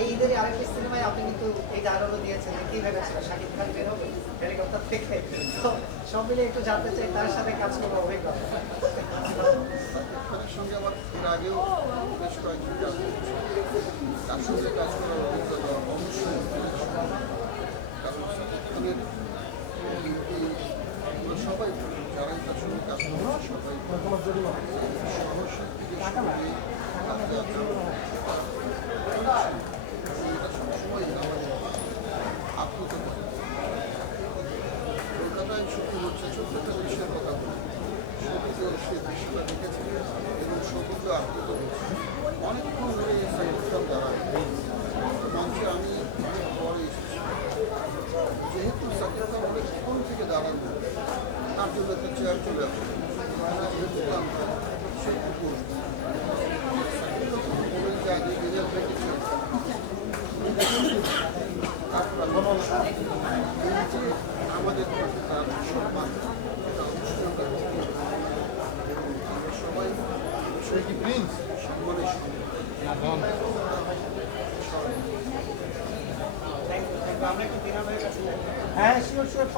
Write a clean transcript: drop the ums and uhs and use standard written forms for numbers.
এই ঈদের আরেকটি সিনেমায় আপনি কিন্তু এই ডায়লগও দিয়েছেন, কি ভেবেছিলেন শাকিব খান বের হবে হেলিকপ্টার থেকে? তো সব মিলে একটু জানতে চাই তার সাথে কাজ করার অভিজ্ঞতা। তাদের সঙ্গে আমার এর আগেও বেশ কয়েকজন তার সঙ্গে কাজ করার অভিজ্ঞতা অবশ্যই কারণ সাকিব আমরা সবাই যারাই তার সঙ্গে কাজ করছে সবাই সহশিল্পীদের সঙ্গে এটা সবসময় আমাদের আপ্লুত করে। কলকাতায় ছুটি হচ্ছে ছোট্ট একটা দৃশ্যের কথা বলি, সবুজও সে দৃশ্যটা দেখেছে এবং সবুজও আপ্লুত হচ্ছে। অনেকক্ষণ ধরে সাকিব খান দাঁড়ায় মঞ্চে আমি অনেক পরে এসেছি, যেহেতু সাকিব খান অনেকক্ষণ থেকে দাঁড়ানো তার জন্য একটা চেয়ার চলে আসে ভেবেছিলাম সে কুকুর আগে নিজের রেখেছে আমাদের সম্মান সবাই সে কি প্রিন্স সম্মানের আমরা কি দিনা ভাইয়ের কাছে? হ্যাঁ, শিওর শিওর।